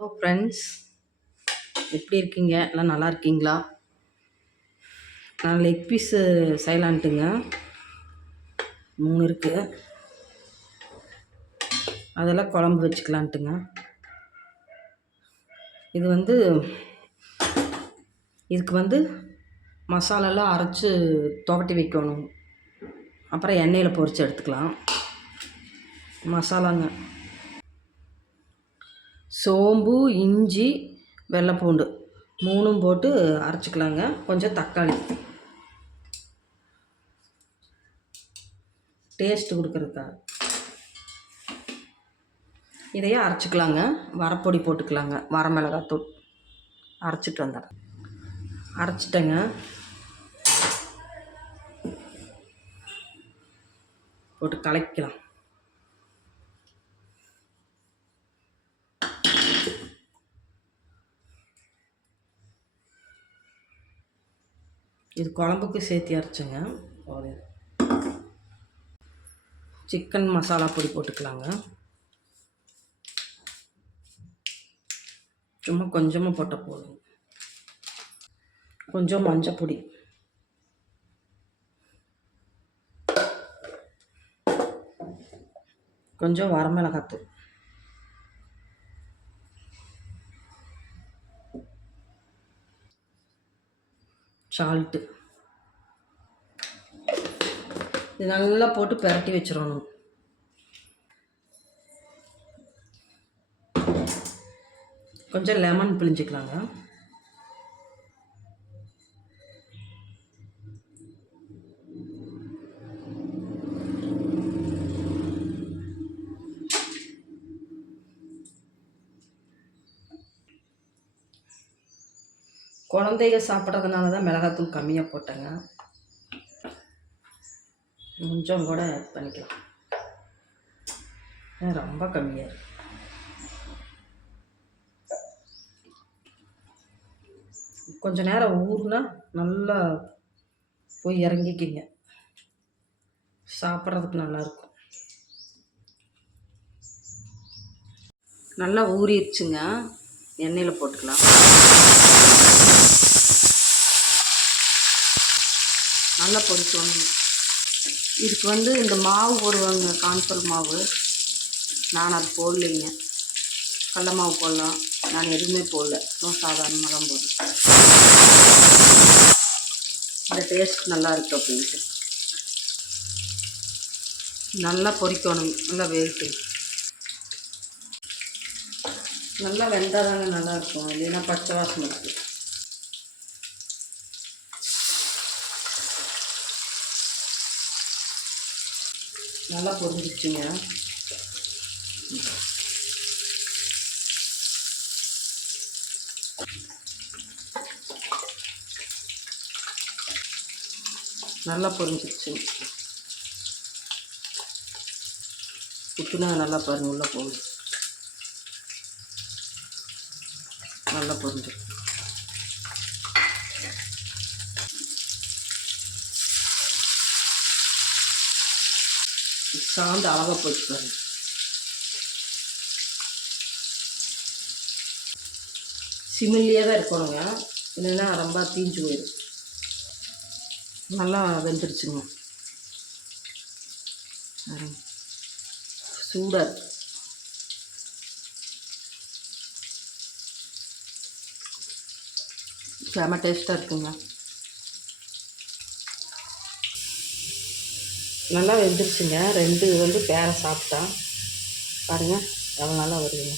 Hello friends எப்படி இருக்கீங்க? எல்லாம் நல்லா இருக்கீங்களா? நான் லெக் பீஸு செய்யலான்ட்டுங்க மூணு இருக்குது அதெல்லாம் குழம்பு வச்சுக்கலான்ட்டுங்க. இது வந்து இதுக்கு வந்து மசாலாலாம் அரைச்சி துவட்டி வைக்கணும். அப்புறம் எண்ணெயில் பொரித்து எடுத்துக்கலாம். மசாலாங்க. சோம்பு இஞ்சி வெள்ளைப்பூண்டு மூணும் போட்டு அரைச்சிக்கலாங்க. கொஞ்சம் தக்காளி. டேஸ்ட்டு கொடுக்குறதுக்காக. இதையே அரைச்சிக்கலாங்க. வரப்பொடி போட்டுக்கலாங்க. வரமிளகாத்தூள். அரைச்சிட்டு வந்துடுறேன். அரைச்சிட்டேங்க. போட்டு கலக்கலாம் இது குழம்புக்கு சேர்த்து அரைச்சிங்க. ஒரு சிக்கன் மசாலா பொடி போட்டுக்கலாங்க. சும்மா கொஞ்சமாக போட்டால் போதும். கொஞ்சம் மஞ்சள் பொடி. கொஞ்சம் வரமிளகாத்தூள். சால்ட்டு இது நல்லா போட்டு பிரட்டி வச்சிடணும். கொஞ்சம் லெமன் பிழிஞ்சிக்கலாங்க. குழந்தைங்க சாப்பிட்றதுனால தான் மிளகாத்தூள் கம்மியாக போட்டேங்க. கொஞ்சம் கூட ஆட் பண்ணிக்கலாம். ரொம்ப கம்மியாக இருக்கு. கொஞ்சம் நேரம் ஊறுனா நல்லா போய் இறங்கிக்கிங்க. சாப்பிட்றதுக்கு நல்லாயிருக்கும் நல்லா ஊறிடுச்சுங்க எண்ணெயில் போட்டுக்கலாம். நல்லா பொரிச்சோணும் இதுக்கு வந்து இந்த மாவு போடுவாங்க கான்ஃபர் மாவு. நான் அது போடலைங்க. கடல மாவு போடலாம். நான் எதுவுமே போடல. சும்மா சாதாரணமாக தான் போடுறேன். இந்த டேஸ்ட் நல்லா இருக்கு அப்படின்ட்டு. நல்லா பொரிக்கணும். நல்லா வேகட்டும். நல்லா வெந்தால் தாங்க நல்லாயிருக்கும். இல்லைன்னா பச்சை வாசம் இருக்குது நல்லா பொரிஞ்சிச்சுங்க நல்லா பொரிஞ்சிச்சு உப்புனா நல்லா பாருங்கள் உள்ளே போகுது. நல்லா பொரிஞ்சிடும். சாந்து அழகாக போச்சு பாருங்க. சிமில்லியே தான் இருக்கணுங்க. இல்லைன்னா ரொம்ப தீஞ்சு போயிடும். நல்லா வெந்துருச்சுங்க. சூடாக இருக்கு. செம டேஸ்ட்டாக இருக்குங்க. நல்லா வெந்துருச்சுங்க. ரெண்டு வந்து பேரை சாப்பிட்டா. பாருங்கள் எவ்வளோ நல்லா வருதுங்க.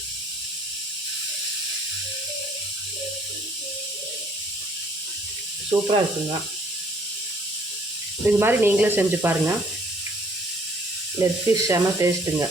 சூப்பராக இருக்குங்க. இது மாதிரி நீங்களே செஞ்சு பாருங்கள் லெக் ஃபிஷ் செம டேஸ்ட்டுங்க